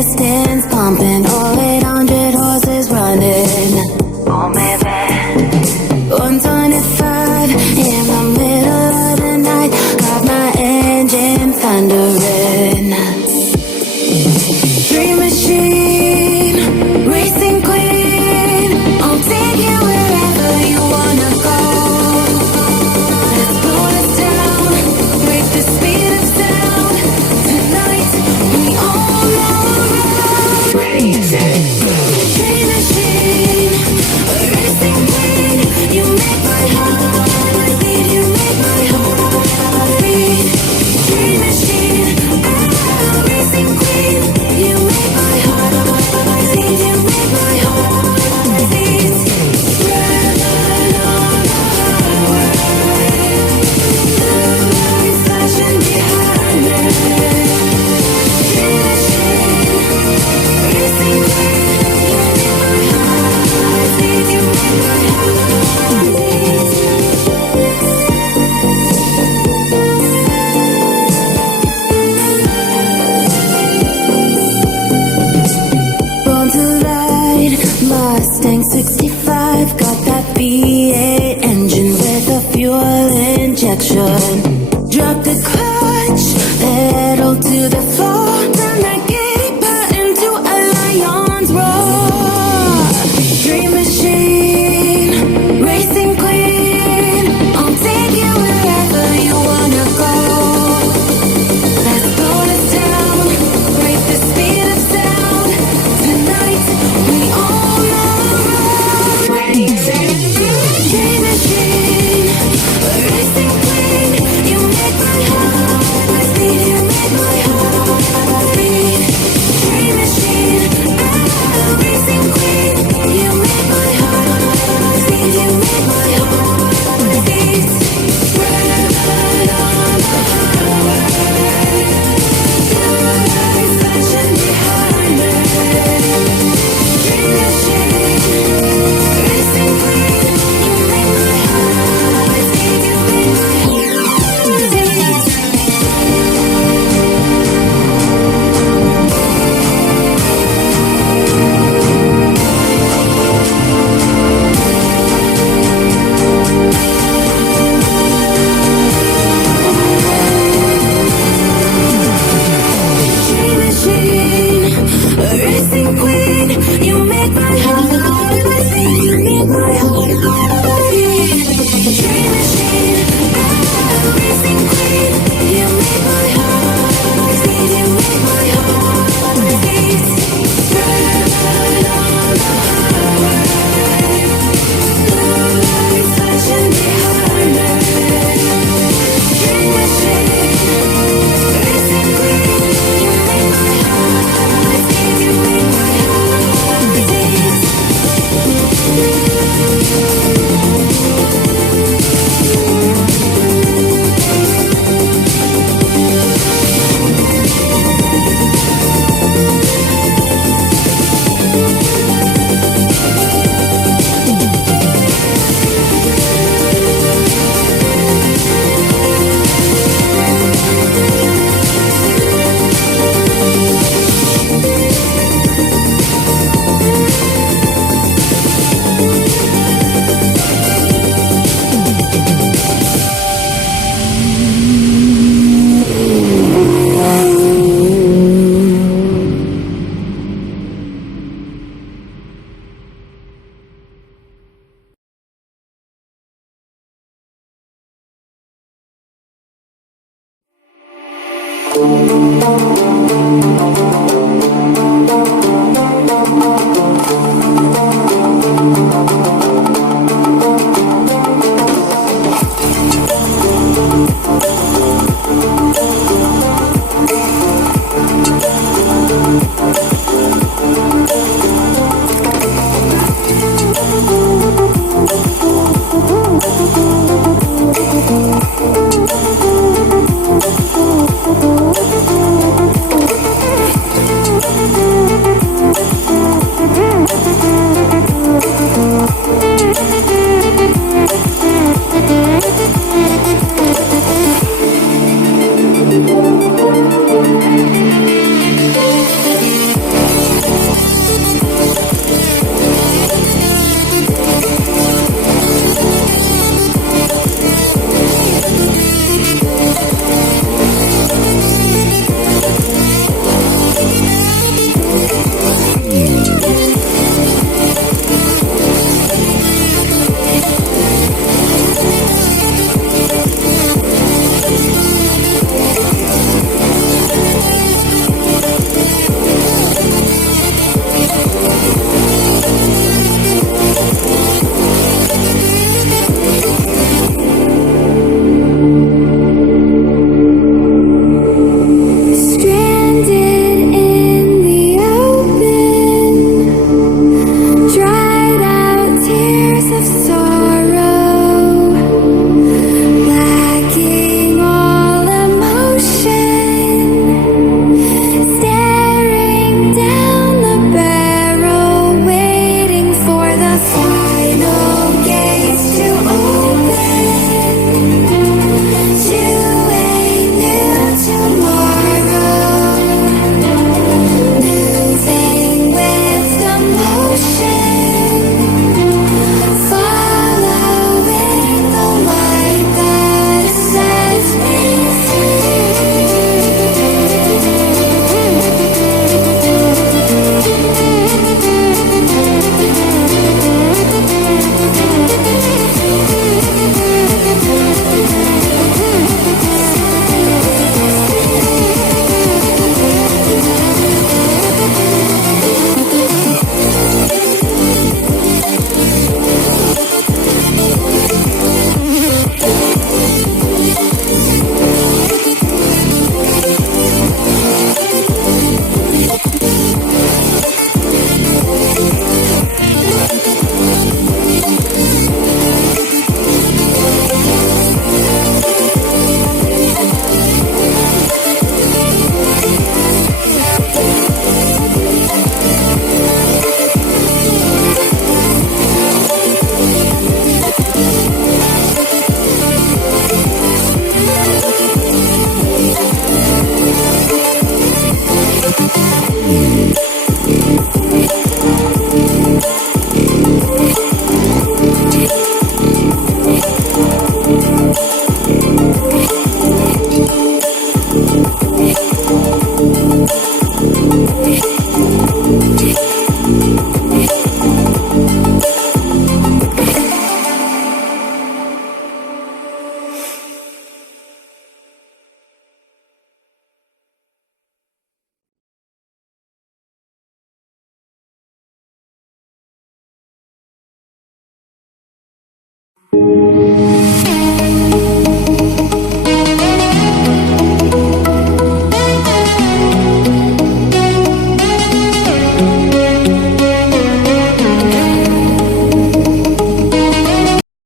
pistons pumping, all 800 horses running. Oh, maybe 125 in the middle of the night, got my engine thundering. Dream machine, racing queen, I'll take you wherever you wanna go. Let's blow this town, break the speed of sound. Tonight we all know racing. Dream machine, racing queen, you make my heart beat, you make my heart beat. Dream machine, racing queen, you make my heart beat, you make my heart beat. Red light on the highway, blue lights flashing behind me. Dream machine, racing queen, you make my heart beat, you make my heart beat. Born to ride, Mustang 65, got that V8 engine with a fuel injection. Drop the clutch, pedal to the floor, turn that giddy part into a lion's roar. Dream machine, racing queen, I'll take you wherever you wanna go. Let's blow this town, break the speed of sound. Tonight we all know racing. Dream machine, racing queen, you make my heart beat, you make my heart beat. Dream machine, racing queen, you make my heart beat, you make my heart beat. Red light on the highway, blue lights flashing behind me. Dream machine, racing queen, you make my heart beat, you make my heart beat. Dream machine, racing queen, you make my heart beat, you make my heart beat. Dream machine, racing queen, you make my heart beat, you make my heart beat. Red light on the highway, blue lights flashing behind me. Dream machine, racing queen, you make my heart beat, you make my heart beat.